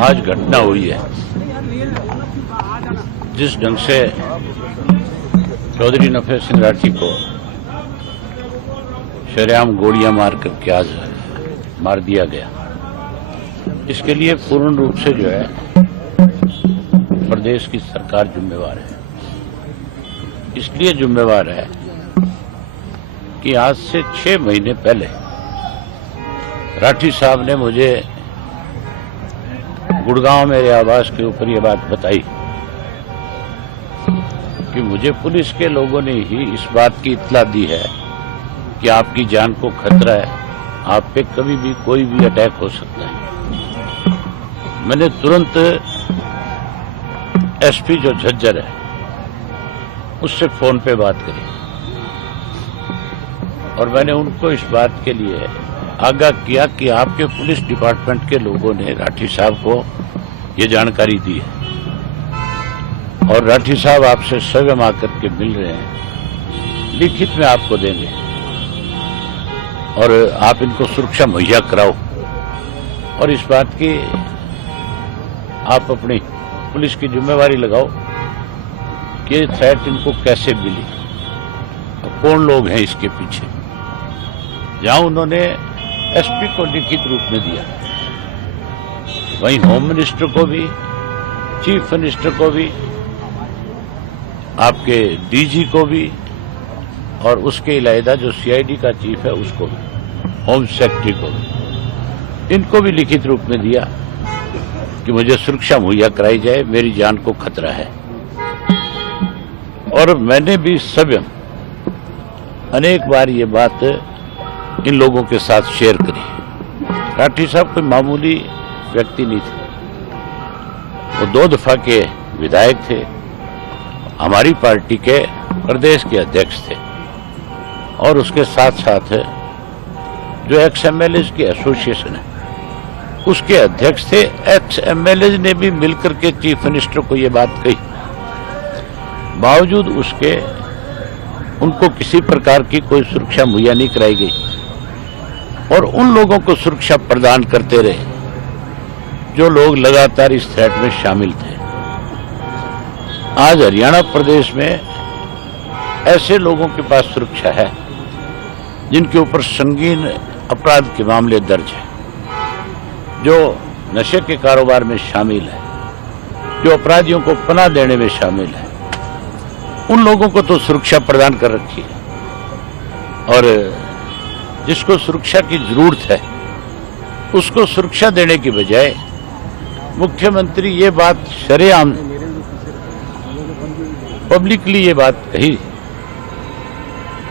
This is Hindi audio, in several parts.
आज घटना हुई है, जिस ढंग से चौधरी नफे सिंह राठी को शरेआम गोलियां मार करके आज मार दिया गया, इसके लिए पूर्ण रूप से जो है प्रदेश की सरकार जिम्मेवार है। इसलिए जिम्मेवार है कि आज से 6 महीने पहले राठी साहब ने मुझे गुड़गांव मेरे आवास के ऊपर ये बात बताई कि मुझे पुलिस के लोगों ने ही इस बात की इत्तला दी है कि आपकी जान को खतरा है, आप पे कभी भी कोई भी अटैक हो सकता है। मैंने तुरंत एसपी जो झज्जर है उससे फोन पे बात करी और मैंने उनको इस बात के लिए आगाह किया कि आपके पुलिस डिपार्टमेंट के लोगों ने राठी साहब को ये जानकारी दी है और राठी साहब आपसे स्वयं आकर के मिल रहे हैं, लिखित में आपको देंगे और आप इनको सुरक्षा मुहैया कराओ और इस बात की आप अपनी पुलिस की जिम्मेवारी लगाओ कि ये थ्रेट इनको कैसे मिली और कौन लोग हैं इसके पीछे। जहां उन्होंने एसपी को लिखित रूप में दिया, वहीं होम मिनिस्टर को भी, चीफ मिनिस्टर को भी, आपके डीजी को भी और उसके इलावा जो सीआईडी का चीफ है उसको भी, होम सेक्रेटरी को भी, इनको भी लिखित रूप में दिया कि मुझे सुरक्षा मुहैया कराई जाए, मेरी जान को खतरा है। और मैंने भी स्वयं अनेक बार ये बात इन लोगों के साथ शेयर करी। राठी साहब कोई मामूली व्यक्ति नहीं थे, वो 2 दफा के विधायक थे, हमारी पार्टी के प्रदेश के अध्यक्ष थे और उसके साथ साथ जो एक्स एमएलए की एसोसिएशन है उसके अध्यक्ष थे। एक्स एमएलए ने भी मिलकर के चीफ मिनिस्टर को ये बात कही, बावजूद उसके उनको किसी प्रकार की कोई सुरक्षा मुहैया नहीं कराई गई और उन लोगों को सुरक्षा प्रदान करते रहे जो लोग लगातार इस थ्रेट में शामिल थे। आज हरियाणा प्रदेश में ऐसे लोगों के पास सुरक्षा है जिनके ऊपर संगीन अपराध के मामले दर्ज हैं, जो नशे के कारोबार में शामिल है, जो अपराधियों को पनाह देने में शामिल है, उन लोगों को तो सुरक्षा प्रदान कर रखी है और जिसको सुरक्षा की जरूरत है उसको सुरक्षा देने की बजाय मुख्यमंत्री ये बात शरेआम पब्लिकली ये बात कही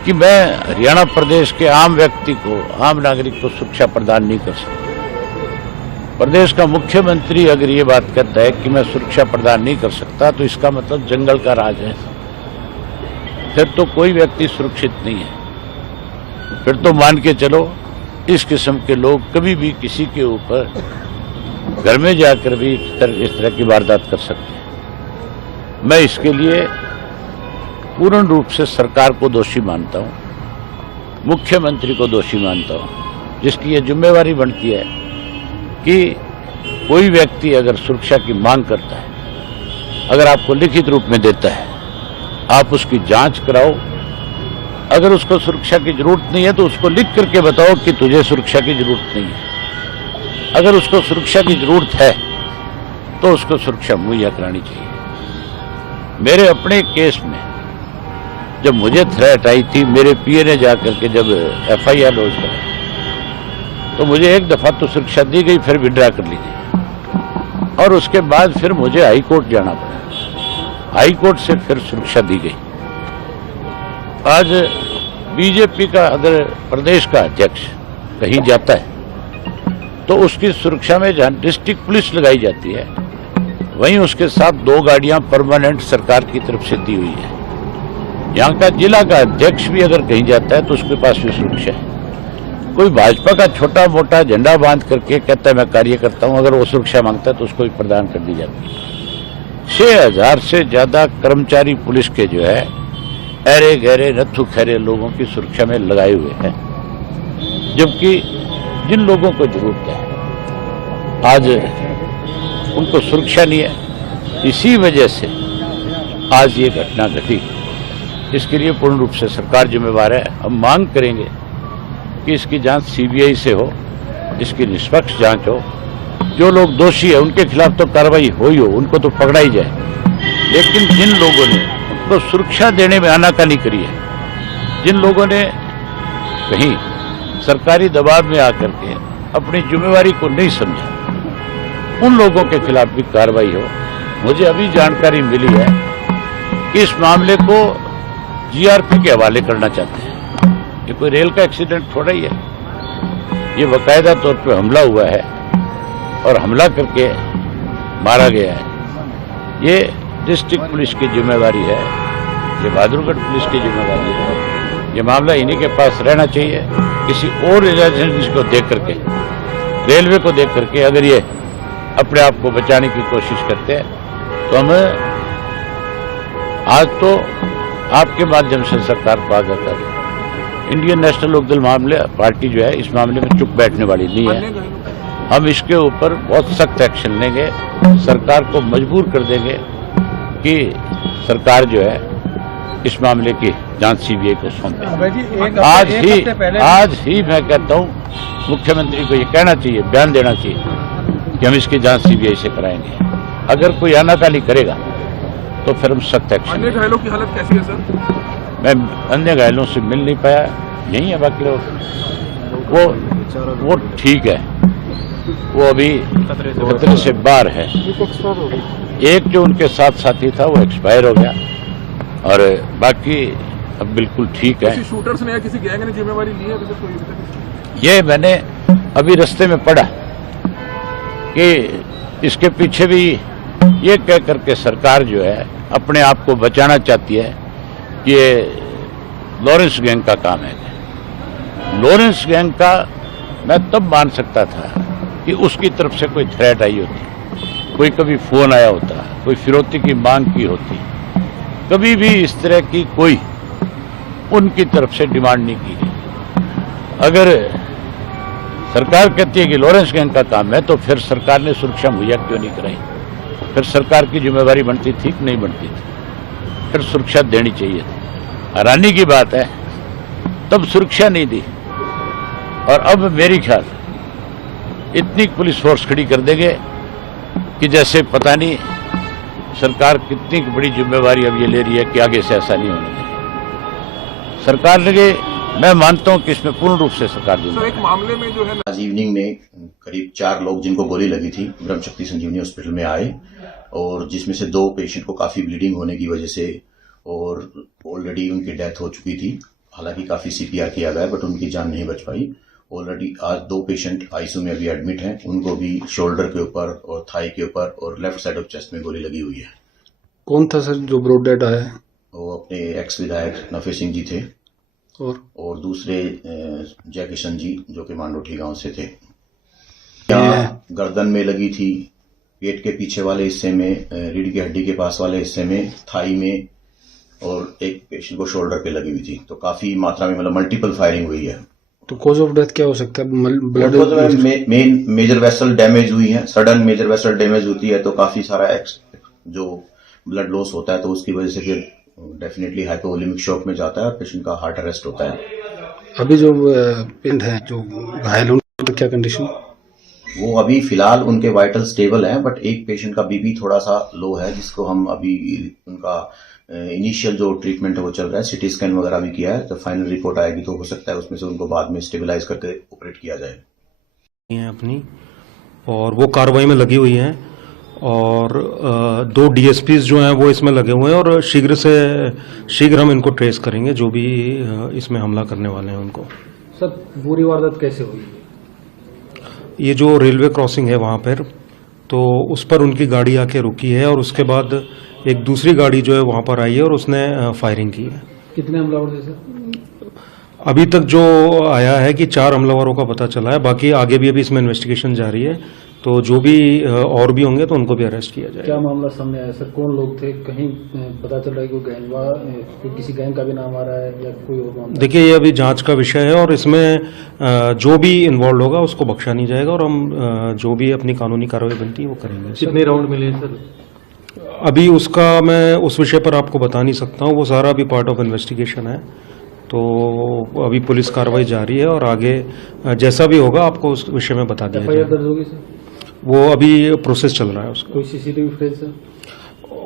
कि मैं हरियाणा प्रदेश के आम व्यक्ति को, आम नागरिक को सुरक्षा प्रदान नहीं कर सकता। प्रदेश का मुख्यमंत्री अगर ये बात करता है कि मैं सुरक्षा प्रदान नहीं कर सकता तो इसका मतलब जंगल का राज है, फिर तो कोई व्यक्ति सुरक्षित नहीं है। फिर तो मान के चलो इस किस्म के लोग कभी भी किसी के ऊपर घर में जाकर भी इस तरह की वारदात कर सकते हैं। मैं इसके लिए पूर्ण रूप से सरकार को दोषी मानता हूं, मुख्यमंत्री को दोषी मानता हूं, जिसकी ये जिम्मेवारी बनती है कि कोई व्यक्ति अगर सुरक्षा की मांग करता है, अगर आपको लिखित रूप में देता है, आप उसकी जांच कराओ। अगर उसको सुरक्षा की जरूरत नहीं है तो उसको लिख करके बताओ कि तुझे सुरक्षा की जरूरत नहीं है। अगर उसको सुरक्षा की जरूरत है तो उसको सुरक्षा मुहैया करानी चाहिए। मेरे अपने केस में जब मुझे थ्रेट आई थी, मेरे पीए ने जाकर के जब एफआईआर लॉन्च करा तो मुझे 1 दफा तो सुरक्षा दी गई, फिर विड्रा कर ली गई और उसके बाद फिर मुझे हाई कोर्ट जाना पड़ा, हाई कोर्ट से फिर सुरक्षा दी गई। आज बीजेपी का अगर प्रदेश का अध्यक्ष कहीं जाता है तो उसकी सुरक्षा में जहां डिस्ट्रिक्ट पुलिस लगाई जाती है, वहीं उसके साथ 2 गाड़ियां परमानेंट सरकार की तरफ से दी हुई है। यहाँ का जिला का अध्यक्ष भी अगर कहीं जाता है तो उसके पास भी सुरक्षा है। कोई भाजपा का छोटा मोटा झंडा बांध करके कहता है मैं कार्य करता हूं, अगर वो सुरक्षा मांगता है तो उसको भी प्रदान कर दी जाती है। 6000 से ज्यादा कर्मचारी पुलिस के जो है अरे गहरे नथु खैरे लोगों की सुरक्षा में लगाए हुए हैं, जबकि जिन लोगों को जरूरत है आज उनको सुरक्षा नहीं है। इसी वजह से आज ये घटना घटी। इसके लिए पूर्ण रूप से सरकार जिम्मेवार है। हम मांग करेंगे कि इसकी जांच सीबीआई से हो, इसकी निष्पक्ष जांच हो। जो लोग दोषी है उनके खिलाफ तो कार्रवाई हो ही हो, उनको तो पकड़ा ही जाए। लेकिन जिन लोगों ने उनको सुरक्षा देने में आनाकानी करी है, जिन लोगों ने कहीं सरकारी दबाव में आकर के अपनी जिम्मेवारी को नहीं समझा, उन लोगों के खिलाफ भी कार्रवाई हो। मुझे अभी जानकारी मिली है कि इस मामले को जीआरपी के हवाले करना चाहते हैं। ये कोई रेल का एक्सीडेंट थोड़ा ही है, ये बाकायदा तौर पे हमला हुआ है और हमला करके मारा गया है। ये डिस्ट्रिक्ट पुलिस की जिम्मेवारी है, ये बहादुरगढ़ पुलिस की जिम्मेवारी है। ये मामला इन्हीं के पास रहना चाहिए। किसी और एजेंसी को देख करके, रेलवे को देख करके अगर ये अपने आप को बचाने की कोशिश करते हैं तो हम आज तो आपके माध्यम से सरकार को आगाह करें। इंडियन नेशनल लोकदल मामले पार्टी जो है इस मामले में चुप बैठने वाली नहीं है। हम इसके ऊपर बहुत सख्त एक्शन लेंगे, सरकार को मजबूर कर देंगे कि सरकार जो है इस मामले की जांच सीबीआई को सौंपे। आज ही मैं कहता हूं मुख्यमंत्री को ये कहना चाहिए, बयान देना चाहिए कि हम इसकी जांच सीबीआई से कराएंगे। अगर कोई आनाकानी करेगा तो फिर हम सख्त एक्शन। अन्य घायलों की हालत कैसी है सर? मैं अन्य घायलों से मिल नहीं पाया, यही है बाकी लोग। वो ठीक है, वो अभी खतरे से बाहर है। एक जो उनके साथ साथी था वो एक्सपायर हो गया और बाकी अब बिल्कुल ठीक है। किसी शूटर्स ने या किसी गैंग ने जिम्मेवारी ली है अभी तक कोई? ये मैंने अभी रास्ते में पढ़ा कि इसके पीछे भी ये कह करके सरकार जो है अपने आप को बचाना चाहती है कि ये लॉरेंस गैंग का काम है। लॉरेंस गैंग का मैं तब मान सकता था कि उसकी तरफ से कोई थ्रेट आई होती, कोई कभी फोन आया होता, कोई फिरौती की मांग की होती। कभी भी इस तरह की कोई उनकी तरफ से डिमांड नहीं की गई। अगर सरकार कहती है कि लॉरेंस गैंग का काम है तो फिर सरकार ने सुरक्षा मुहैया क्यों नहीं कराई? फिर सरकार की जिम्मेवारी बनती थी कि नहीं बनती थी? फिर सुरक्षा देनी चाहिए थी। हैरानी की बात है तब सुरक्षा नहीं दी और अब मेरी ख्याल इतनी पुलिस फोर्स खड़ी कर देंगे कि जैसे पता नहीं सरकार कितनी बड़ी जिम्मेवारी अब ये ले रही है कि आगे से ऐसा नहीं होना चाहिए। सरकार लगे, मैं मानता हूं कि इसमें पूर्ण रूप से सरकार सर एक मामले में जो है आज इवनिंग में करीब 4 लोग जिनको गोली लगी थी ब्रह्मशक्ति संजीवनी हॉस्पिटल में आए और जिसमें से 2 पेशेंट को काफी ब्लीडिंग होने की वजह से और ऑलरेडी उनकी डेथ हो चुकी थी। हालांकि काफी सीपीआर किया गया बट उनकी जान नहीं बच पाई। ऑलरेडी आज 2 पेशेंट आईसीयू में अभी एडमिट हैं, उनको भी शोल्डर के ऊपर और थाई के ऊपर और लेफ्ट साइड ऑफ चेस्ट में गोली लगी हुई है। कौन था सर जो ब्रॉड डेड आया है? वो अपने एक्स विधायक नफे सिंह जी थे और दूसरे जय किशन जी जो कि मांडोठी गांव से थे। यहाँ गर्दन में लगी थी, पेट के पीछे वाले हिस्से में, रीढ़ की हड्डी के पास वाले हिस्से में, थाई में और एक पेशेंट को शोल्डर पे लगी हुई थी। तो काफी मात्रा में मतलब मल्टीपल फायरिंग हुई है। तो कॉज ऑफ डेथ क्या हो सकता है? ब्लड मेन मेजर वेसल डैमेज हुई है। सडन मेजर वेसल डैमेज होती है तो काफी सारा जो ब्लड लॉस होता है तो उसकी वजह से फिर डेफिनेटली हाइपोवोलेमिक शॉक में जाता है और पेशेंट का हार्ट अरेस्ट होता है। अभी जो पिंड है जो घायल उनकी तो क्या कंडीशन? वो अभी फिलहाल उनके वाइटल स्टेबल हैं बट एक पेशेंट का बीपी थोड़ा सा लो है जिसको हम अभी उनका इनिशियल जो ट्रीटमेंट है वो चल रहा है। सिटी स्कैन वगैरह भी किया है तो फाइनल रिपोर्ट आएगी तो हो सकता है उसमें से उनको बाद में स्टेबलाइज करके ऑपरेट किया जाए अपनी। और वो कार्रवाई में लगी हुई हैं और 2 डीएसपीज जो हैं वो इसमें लगे हुए हैं और शीघ्र से शीघ्र हम इनको ट्रेस करेंगे जो भी इसमें हमला करने वाले हैं उनको। सर पूरी वारदात कैसे हुई? ये जो रेलवे क्रॉसिंग है वहाँ पर तो उस पर उनकी गाड़ी आके रुकी है और उसके बाद एक दूसरी गाड़ी जो है वहाँ पर आई है और उसने फायरिंग की है। कितने हमलावर थे सर? अभी तक जो आया है कि 4 हमलावरों का पता चला है, बाकी आगे भी अभी इसमें इन्वेस्टिगेशन जारी है। तो जो भी और भी होंगे तो उनको भी अरेस्ट किया जाएगा। क्या मामला सामने आया सर? कौन लोग थे? कहीं पता चल रहा है कि कोई कोई किसी गैंग का भी नाम आ रहा है या कोई और मामला? देखिए, ये अभी जांच का विषय है और इसमें जो भी इन्वॉल्व होगा उसको बख्शा नहीं जाएगा और हम जो भी अपनी कानूनी कार्रवाई बनती है वो करेंगे। कितने राउंड मिले सर? अभी उसका मैं उस विषय पर आपको बता नहीं सकता हूँ, वो सारा अभी पार्ट ऑफ इन्वेस्टिगेशन है। तो अभी पुलिस कार्रवाई जारी है और आगे जैसा भी होगा आपको उस विषय में बता दिया एफआईआर जाएगा। दर्ज होगी सर? वो अभी प्रोसेस चल रहा है उसका। कोई सीसीटीवी फुटेज सर?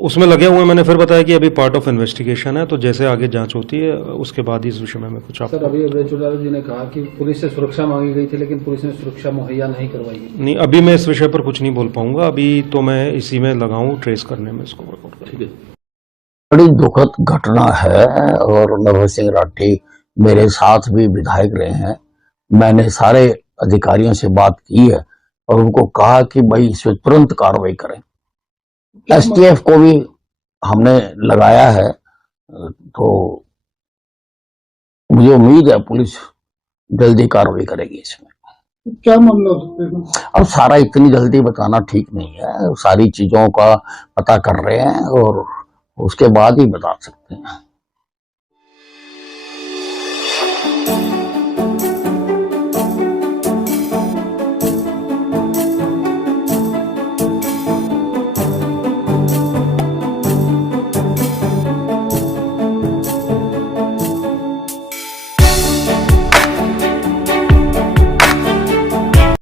उसमें लगे हुए हैं, मैंने फिर बताया कि अभी पार्ट ऑफ इन्वेस्टिगेशन है, तो जैसे आगे जांच होती है उसके बाद ही इस विषय में मैं कुछ सर आपको अभी अभय चौटाला जी ने कहा कि पुलिस से सुरक्षा मांगी गई थी लेकिन पुलिस ने सुरक्षा मुहैया नहीं करवाई। नहीं, अभी मैं इस विषय पर कुछ नहीं बोल पाऊंगा। अभी तो मैं इसी में लगा हूँ ट्रेस करने में इसको वर्कआउट करने। ठीक है। बड़ी दुखद घटना है और नरहर सिंह राठी मेरे साथ भी विधायक रहे हैं। मैंने सारे अधिकारियों से बात की है और उनको कहा कि भाई इस पर तुरंत कार्रवाई करें। एसटीएफ को भी हमने लगाया है, तो मुझे उम्मीद है पुलिस जल्दी कार्रवाई करेगी इसमें। क्या मामला होता है? अब सारा इतनी जल्दी बताना ठीक नहीं है, सारी चीजों का पता कर रहे हैं और उसके बाद ही बता सकते हैं।